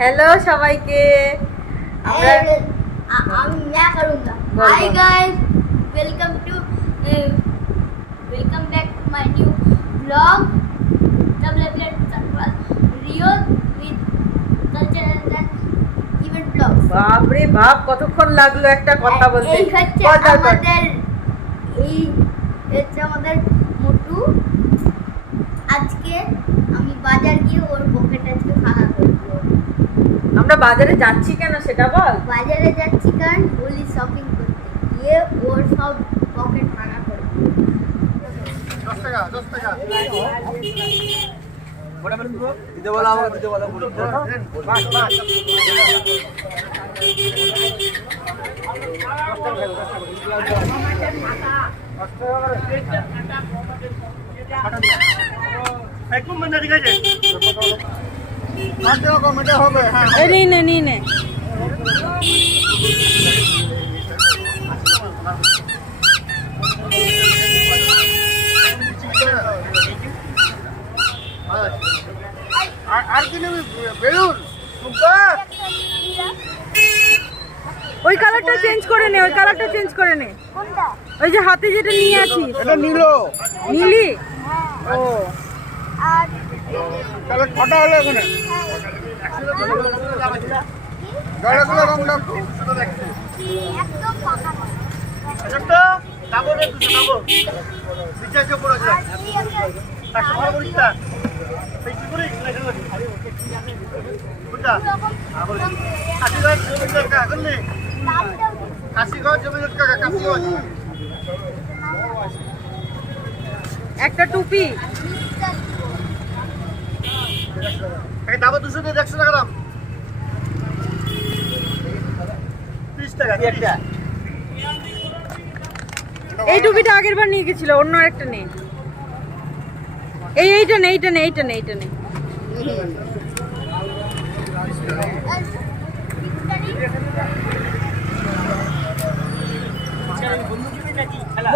Hello সবাইকে। আমি guys welcome to welcome back to my new blog WFL with culture blog বাপ বাপ কতক্ষণ লাগল একটা কথা বলতে? এই হচ্ছে আমাদের এই হচ্ছে আমাদের মোটু। আজকে আমি বাজার গিয়ে ওর পকেট আজকে খাওয়া আমরা বাজারে যাচ্ছি কেন সেটা বল। বাজারে যাচ্ছি কারণ হোলি শপিং করতে। গিয়ে ওর সব পকেট ফাঁকা করব দশ টাকা দশ টাকা। দিতে বলো আমাকে দিতে বলো মানে ঠিক আছে পাঁচ টাকা কমেটে হবে হ্যাঁ এই নিয়ে নে নে। আর আর কি নেবি বেলুন ওই কালারটা চেঞ্জ করে নে ওই কালারটা চেঞ্জ করে নে। কোনটা ওই যে হাতে যেটা নিয়ে আছিস। এটা নিল। নিলি? ও। আর তাহলে কটা হলো এখানে। গাড়িগুলো কম দাম একটা টুপি। ডাবল দুশো দিয়ে একশো টাকা দাম। ত্রিশ টাকা একটা। এই টুপিটা আগের বার নিয়ে গেছিল অন্য একটা নেই এই এইটা নে এইটা নে এইটা নে এইটা নে।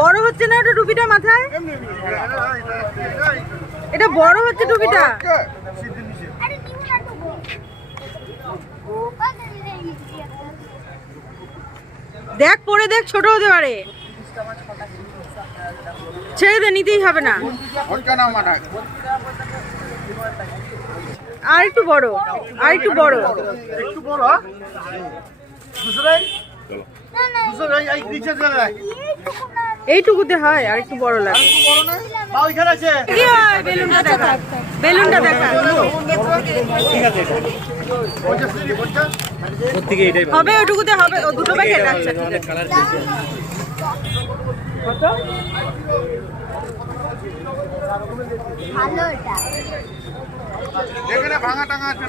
বড় হচ্ছে না ওটা টুপিটা মাথায়? এটা বড় হচ্ছে টুপিটা। আরে নিউ না তো গো। দেখ পরে দেখ ছোট হতে পারে। ছেড়ে দে নিতেই হবে না। আর একটু বড় আর একটু বড়। একটু বড় হ্যাঁ? এই নিচে চলে যায়। এইটুকুতে হয় আর একটু বড় লাগে। কি হয় বেলুনটা দেখা। বেলুনটা দেখা। হবে ওটুকুতে হবে। ও দুটো প্যাকেট আচ্ছা ঠিক ভালো এটা এখানে ভাঙা টাঙা আছে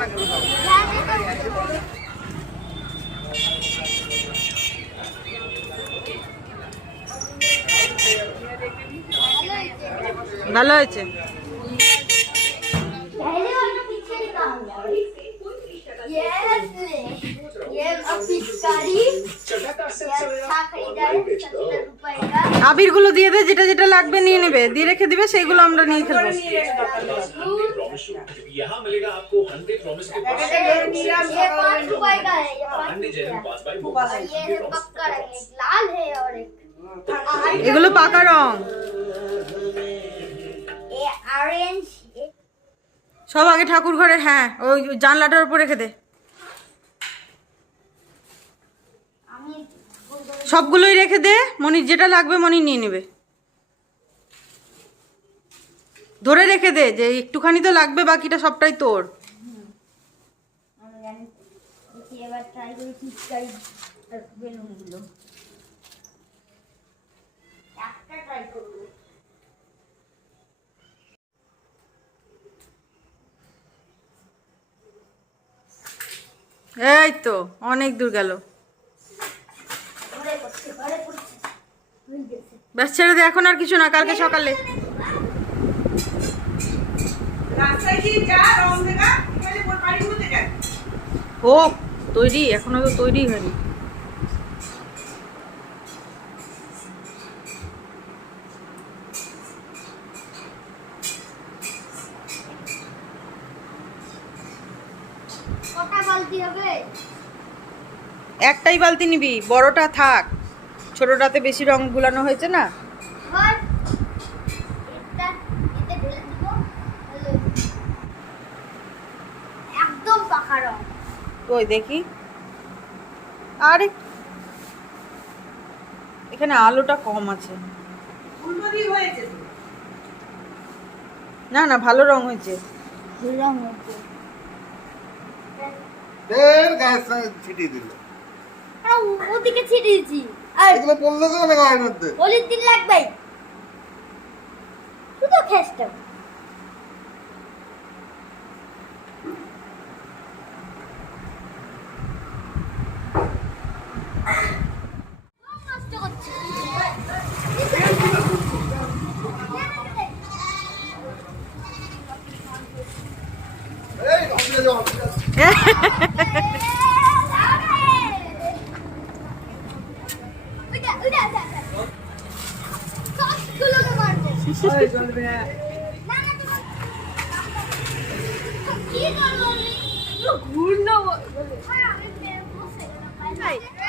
सत्तर रुपए का আবিরগুলো দিয়ে দে যেটা যেটা লাগবে নিয়ে নেবে দিয়ে রেখে দিবে সেইগুলো আমরা নিয়ে খেলবো यहाँ मिलेगा आपको हंड्रेड प्रॉमिस के पास ये पाँच रुपए का है ये पाँच हंड्रेड रुपए जैन का पास बाई और ये है पक्का रंग एक लाल है और एक এগুলো পাকা রং। সব আগে ঠাকুর ঘরে হ্যাঁ ওই জানলাটার উপর রেখে দে। সবগুলোই রেখে দে মনির যেটা লাগবে মনি নিয়ে নেবে। ধরে রেখে দে যে একটুখানি তো লাগবে বাকিটা সবটাই তোর। এবার ট্রাই করি এই তো, অনেক দূর গেল। ব্যাস, ছেড়ে দে, এখন আর কিছু না, কালকে সকালে। হোক তৈরি, এখনও তো তৈরি হয়নি কটা বালতি হবে একটাই বালতি নিবি? বড়টা থাক। ছোটটাতে বেশি রং গুলানো হয়েছে না? ধর এটা এতে ঢেলে দিব। হলো। একদম পাকা রং। ওই দেখি। আরে! এখানে আলোটা কম আছে। না না ভালো রং হয়েছে। রং এর ছিটিয়ে দিল। ওদিকে ছিটিয়েছি আর এগুলো পড়লে তো অনেক গায়ের মধ্যে। হলির দিন লাগবে শুধু খেসটা নষ্ট করছে এই অফিসে যাও অফিসে যাও।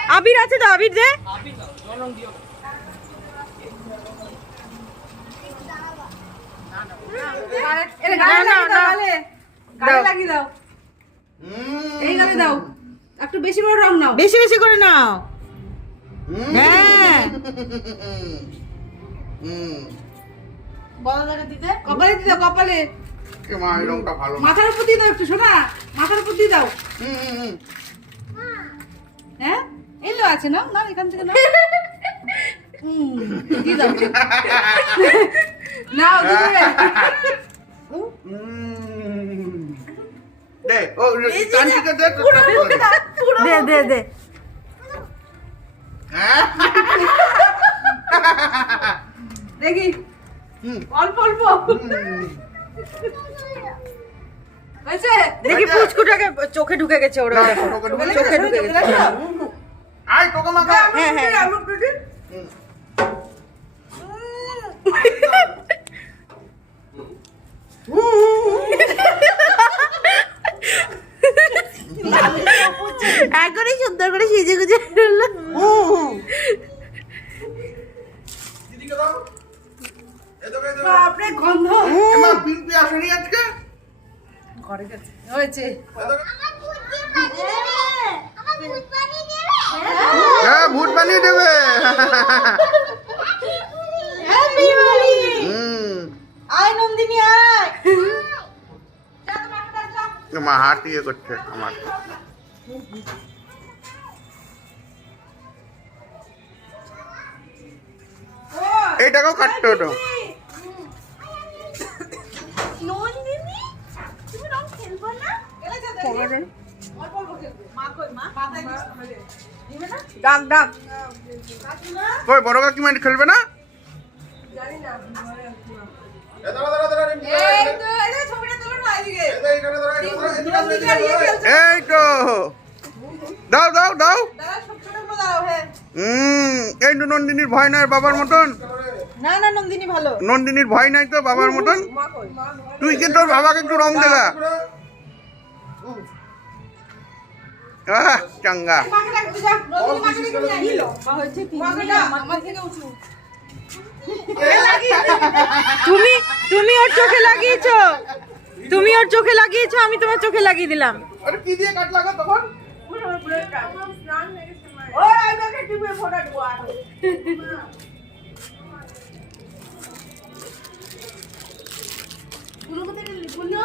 আবির আছে তো আবির দে। না না না। দাও। হুম। একটু বেশি করে রং নাও। বেশি বেশি করে নাও। হুম। কপালে দাও কপালে। মা, এই রংটা ভালো মাথার উপর দিয়ে দাও একটু শোনা মাথার উপর দিয়ে দাও। হুম, হুম, হুম। হ্যাঁ? এলো আছে না না এখান থেকে না দিয়ে দাও। নাও দিয়ে দে, ও, কানটিকে দে, দে। দে দে দে। হ্যাঁ? দেখি। অল্প অল্প। দেখি পুচকুটাকে চোখে ঢুকে গেছে ওরা চোখে ঢুকে গেছে। আয়, তোকে মাখা। হ্যাঁ হ্যাঁ হুম। একবারে সুন্দর করে সেজে গুজে দিদিকে দাও। এ দেবে, এ দেবে। বাপরে গন্ধ এমা, পিম্পি আসেনি আজকে? ঘরে গেছে হয়েছে। হ্যাঁ, ভূত বানিয়ে দেবে। মা হাত ইয়ে করছে আমার। কাটতে হতো ডাক ডাক কই বড় কাকিমা খেলবে না এই তো দাও দাও দাও হ্যাঁ হুম এই নন্দিনীর ভয় নাই বাবার মতন না না নন্দিনী ভালো নন্দিনীর ভয় নাই তো বাবার মতন তুই কি তোর বাবাকে একটু রং দেগা আহ চাঙ্গা তুমি তুমি ওর চোখে লাগিয়েছো। তুমি ওর চোখে লাগিয়েছো আমি তোমার চোখে লাগিয়ে দিলাম। আরে কি দিয়ে কাট লাগা তখন? ওই আমি ওকে টিপে ফোটা দেবো আরগুলো? কোথায়গুলো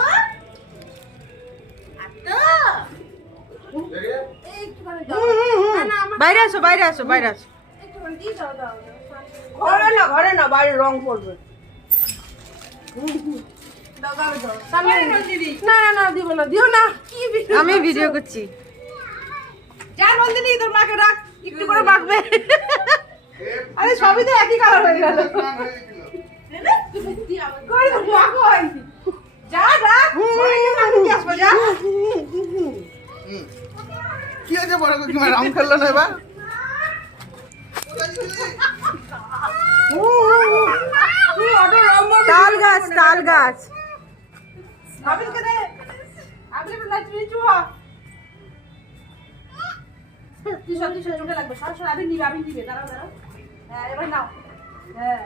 বাইরে আসো বাইরে আসো বাইরে আসো। ঘরে না ঘরে না বাইরে রং পড়বে। না না না না, দিও না। আমি ভিডিও করছি। যা নন্দিনী তোর মাকে রাখ, একটু করে মাখবে। আরে সবই তো একই কালার হয়ে গেল। যা কি আছে বড় কাকিমা? রং খেললো না এবার? তাল গাছ তাল দাঁড়াও হ্যাঁ এবার নাও। হ্যাঁ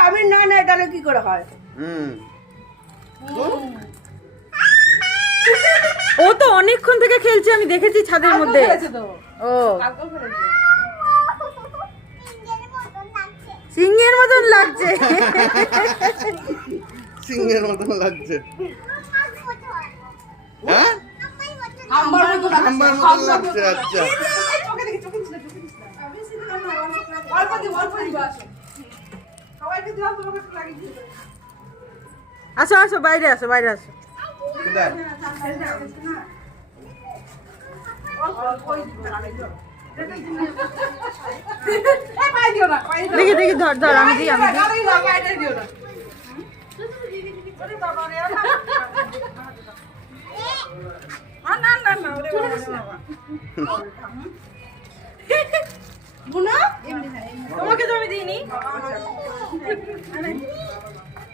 আমি না নেয় তাহলে কি করে হয়? হুম। ও তো অনেকক্ষণ থেকে খেলছে আমি দেখেছি ছাদের মধ্যে। ও। সিংহের মতন লাগছে। সিংহের মতন লাগছে। হ্যাঁ? লাগছে। আচ্ছা। অল্প আসো। আসো বাইরে আসো বাইরে আসো। দেখি দেখি ধর ধর আমি দিই আমি? তোমাকে তো আমি দিইনি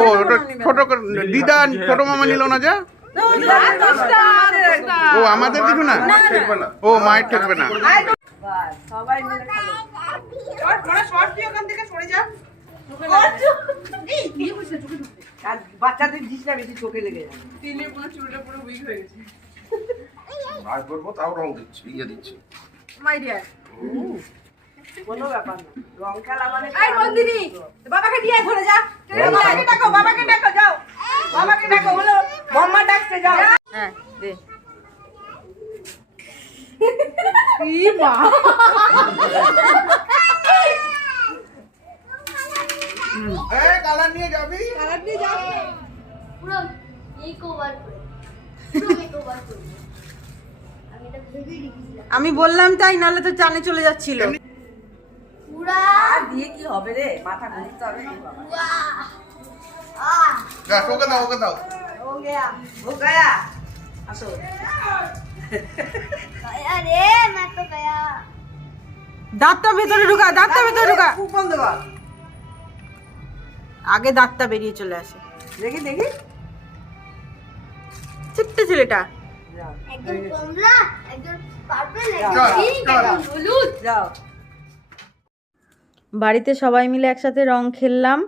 ও ওটা ছোট দিদা ছোট মামা নিল না যা? ও আমাদের কিছু না? ও মায়ের ঠেকবে না। সবাই মিলে থেকে সরে যা। বাচ্চাদের দিস না বেশি চোখে লেগে যাবে তিনের পুরো চুলটা পুরো উইক হয়ে গেছে। আর করব তাও রং দিচ্ছি ইয়ে দিচ্ছি। মাই ডিয়ার কোনো ব্যাপার না। রং খেলা মানে এই নন্দিনী বাবাকে দিয়ে ঘরে যা। বাবাকে ডাকো বাবাকে ডাকো যাও। বাবাকে ডাকো বলো মাম্মা ডাকতে যাও। হ্যাঁ দে। কি মা? কালার নিয়ে যাবি? পুরো মেকওভার করে পুরো মেকওভার করে আমি বললাম তাই নাহলে তো চানে চলে যাচ্ছিল। আগে দাঁতটা বেরিয়ে চলে আসে। দেখি দেখি। ছোট্ট ছেলেটা। একদম কমলা একদম পার্পল একদম হলুদ। যাও। বাড়িতে সবাই মিলে একসাথে রং খেললাম।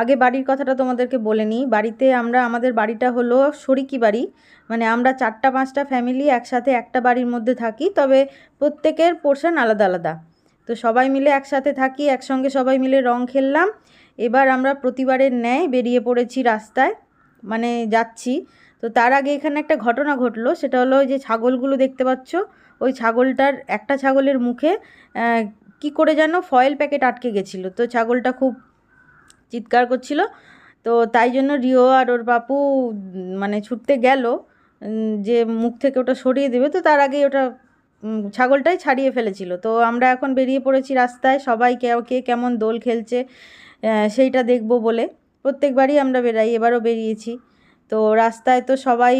আগে বাড়ির কথাটা তোমাদেরকে বলে নিই। বাড়িতে আমরা, আমাদের বাড়িটা হলো শরিকি বাড়ি। মানে আমরা চারটা, পাঁচটা ফ্যামিলি একসাথে একটা বাড়ির মধ্যে থাকি, তবে প্রত্যেকের পোর্শন আলাদা আলাদা। তো সবাই মিলে একসাথে থাকি, একসঙ্গে সবাই মিলে রং খেললাম। এবার আমরা প্রতিবারের ন্যায় বেরিয়ে পড়েছি রাস্তায় মানে যাচ্ছি। তো তার আগে এখানে একটা ঘটনা ঘটলো, সেটা হলো যে ছাগলগুলো দেখতে পাচ্ছ, ওই ছাগলটার, একটা ছাগলের মুখে কি করে যেন ফয়েল প্যাকেট আটকে গেছিল। তো ছাগলটা খুব চিৎকার করছিল। তো তাই জন্য রিও আর ওর বাপু মানে ছুটতে গেল যে মুখ থেকে ওটা সরিয়ে দেবে। তো তার আগেই ওটা ছাগলটাই ছাড়িয়ে ফেলেছিল। তো আমরা এখন বেরিয়ে পড়েছি রাস্তায়। সবাই কে কে কেমন দোল খেলছে সেইটা দেখব বলে। প্রত্যেকবারই আমরা বেরাই, এবারও বেরিয়েছি। তো রাস্তায় তো সবাই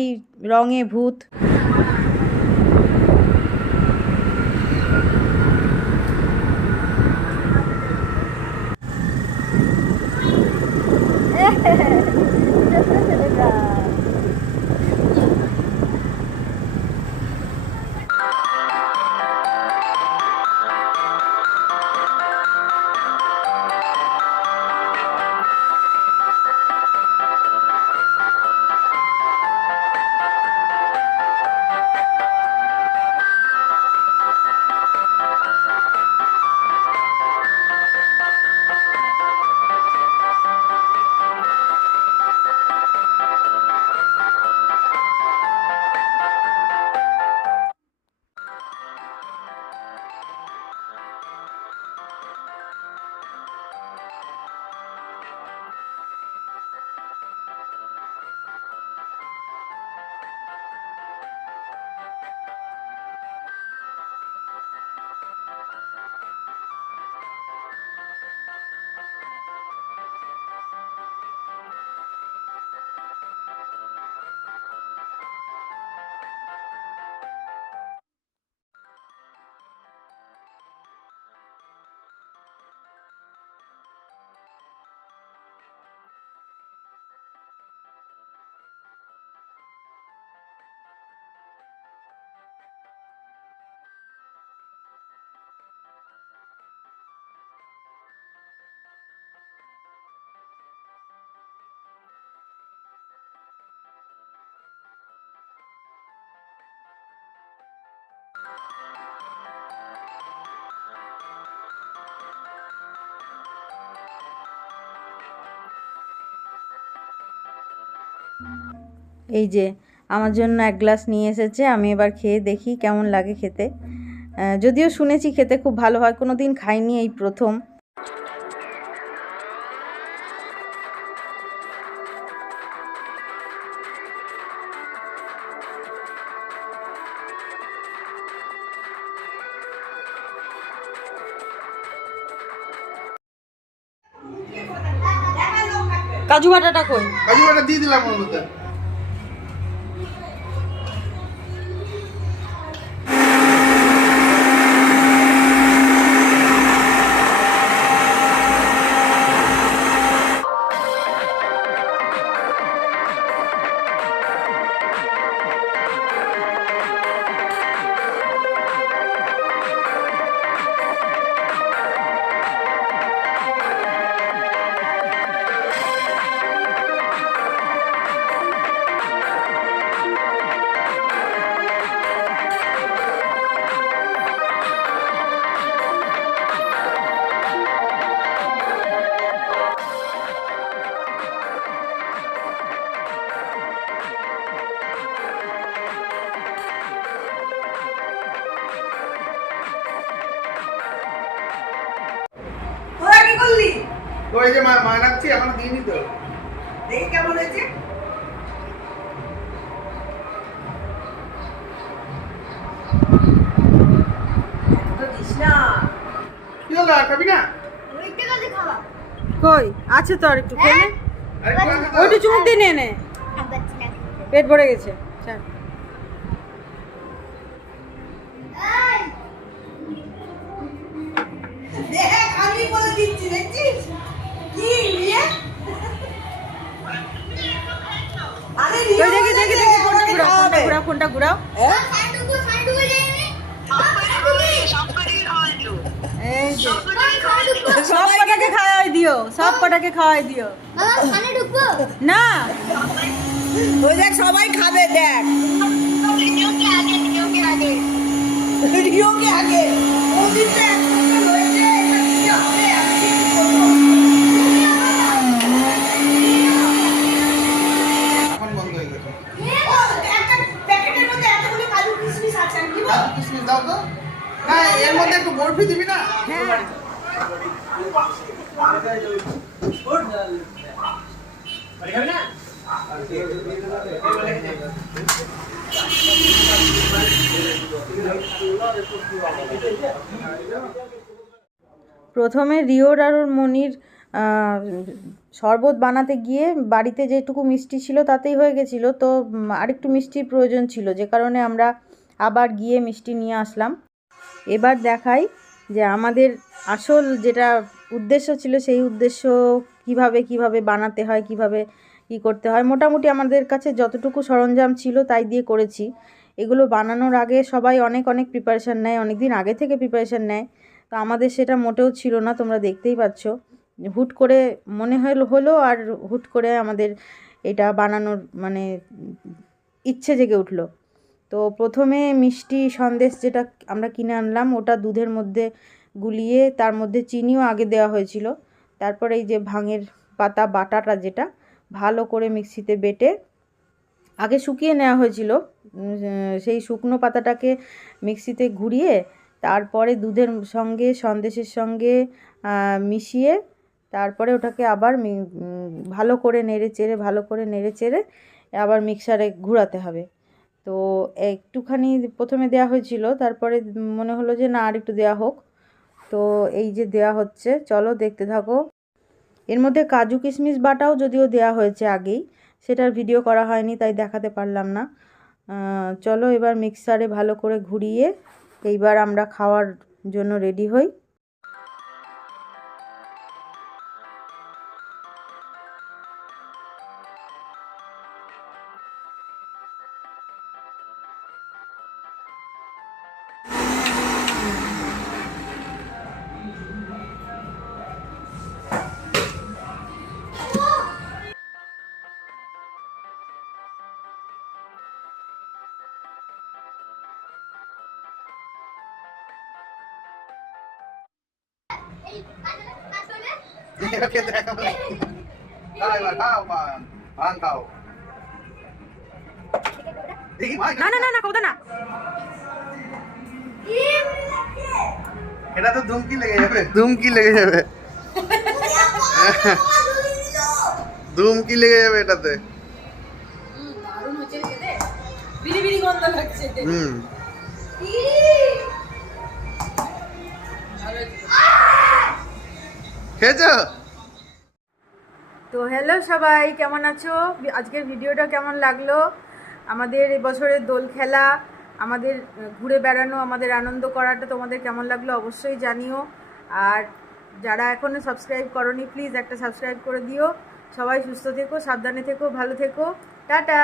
রঙে ভূত। এই যে, আমার জন্য এক গ্লাস নিয়ে এসেছে, আমি এবার খেয়ে দেখি কেমন লাগে খেতে। যদিও শুনেছি খেতে খুব ভালো হয় কোনো দিন খাইনি এই প্রথম। কাজু বাটাটা কই? কাজু বাটা দিয়ে দিলাম ওর মধ্যে যে মানাচ্ছি এখন তো দেখি কেমন হয়েছে। কই? আছে তো আর একটু খেয়ে? ওইটু চুমুক দিয়ে নে পেট ভরে গেছে। চল। দেখ আমি বলে দিচ্ছি দেখছিস? কি নিয়ে আরে ওই দেখি দেখি দেখি ফোনটা ঘুরাও ফোনটা ঘুরাও ফোনটা ঘুরাও। সব কটাকে খাওয়াই দিও সব কটাকে খাওয়াই দিও। না। ওই দেখ সবাই খাবে দেখ। ভিডিওকে আগে রিওকে আগে? ওদিন তো একটা হয়েছে এটা কি হবে আমি কি করব? এখন বন্ধ হয়ে গেছে ও, একটা প্যাকেটের মধ্যে এতগুলো কাজু কিশমিশ আছে আমি কি কাজু বলব? কিশমিশ দাও তো না এর মধ্যে একটু বরফি দিবি না হ্যাঁ প্রথমে রিওর আর মনির শরবত বানাতে গিয়ে বাড়িতে যেটুকু মিষ্টি ছিল তাতেই হয়ে গেছিল। তো আরেকটু মিষ্টির প্রয়োজন ছিল, যে কারণে আমরা আবার গিয়ে মিষ্টি নিয়ে আসলাম। এবার দেখাই যে আমাদের আসল যেটা উদ্দেশ্য ছিল, সেই উদ্দেশ্য কীভাবে কীভাবে বানাতে হয়, কীভাবে কি করতে হয়, মোটামুটি আমাদের কাছে যতটুকু সরঞ্জাম ছিল তাই দিয়ে করেছি। এগুলো বানানোর আগে সবাই অনেক অনেক প্রিপারেশান নেয় অনেক দিন আগে থেকে প্রিপারেশান নেয়। তো আমাদের সেটা মোটেও ছিল না, তোমরা দেখতেই পাচ্ছ। হুট করে মনে হলো হলো আর হুট করে আমাদের এটা বানানোর মানে ইচ্ছে জেগে উঠল। তো প্রথমে মিষ্টি সন্দেশ যেটা আমরা কিনে আনলাম, ওটা দুধের মধ্যে গুলিয়ে, তার মধ্যে চিনিও আগে দেওয়া হয়েছিল। তারপরে এই যে ভাঙের পাতা, বাটাটা যেটা, ভালো করে মিক্সিতে বেটে, আগে শুকিয়ে নেওয়া হয়েছিল। সেই শুকনো পাতাটাকে মিক্সিতে ঘুরিয়ে তারপরে দুধের সঙ্গে, সন্দেশের সঙ্গে মিশিয়ে তারপরে ওটাকে আবার ভালো করে নেড়ে চেড়ে, ভালো করে নেড়ে চেড়ে আবার মিক্সারে ঘোরাতে হবে। তো একটুখানি প্রথমে দেওয়া হয়েছিল, তারপরে মনে হলো যে না আর একটু দেওয়া হোক। তো এই যে দেওয়া হচ্ছে, চলো দেখতে থাকো। এর মধ্যে কাজু কিশমিশ বাটাও যদিও দেওয়া হয়েছে আগেই, সেটার ভিডিও করা হয়নি, তাই দেখাতে পারলাম না। চলো এবার মিক্সারে ভালো করে ঘুরিয়ে এইবার আমরা খাওয়ার জন্য রেডি হই। এই কাজ কাজ করবে এবার খেতে দেখাবো। খাও এবার, খাও, মা। পান খাও না না না না কৌদা না। এটা তো ধুমকি লেগে যাবে। ধুমকি লেগে যাবে। ধুমকি লেগে যাবে এটাতে। দারুণ হচ্ছে খেতে। বিড়ি বিড়ি গন্ধ লাগছে। হুম। তো হ্যালো সবাই, কেমন আছো? আজকের ভিডিওটা কেমন লাগল? আমাদের এবছরের দোল খেলা, আমাদের ঘুরে বেড়ানো, আমাদের আনন্দ করাটা তোমাদের কেমন লাগল অবশ্যই জানিও। আর যারা এখনও সাবস্ক্রাইব করনি প্লিজ একটা সাবস্ক্রাইব করে দিও। সবাই সুস্থ থেকো, সাবধানে থেকো, ভালো থেকো। টাটা!